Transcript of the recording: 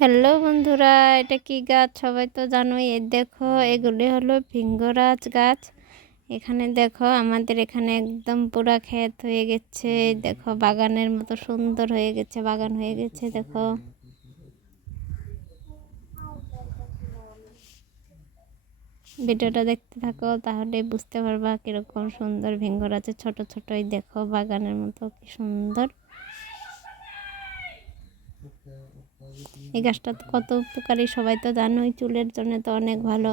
Hello বন্ধুরা, এটা কি গাছ সবাই তো জানোই। এই দেখো, এগুলি হলো ভিঙ্গরাজ গাছ। এখানে দেখো, আমাদের এখানে একদম পুরা ক্ষেত হয়ে গেছে। দেখো, বাগানের মতো সুন্দর হয়ে গেছে, বাগান হয়ে গেছে। দেখো, ভিডিওটা দেখতে থাকো, তাহলে বুঝতে পারবা কিরকম সুন্দর ভিঙ্গরাজের ছোট ছোটই। দেখো, বাগানের মতো কি সুন্দর। এই গাছটা তো কত উপকারী সবাই তো জানোই, চুলের জন্য তো অনেক ভালো।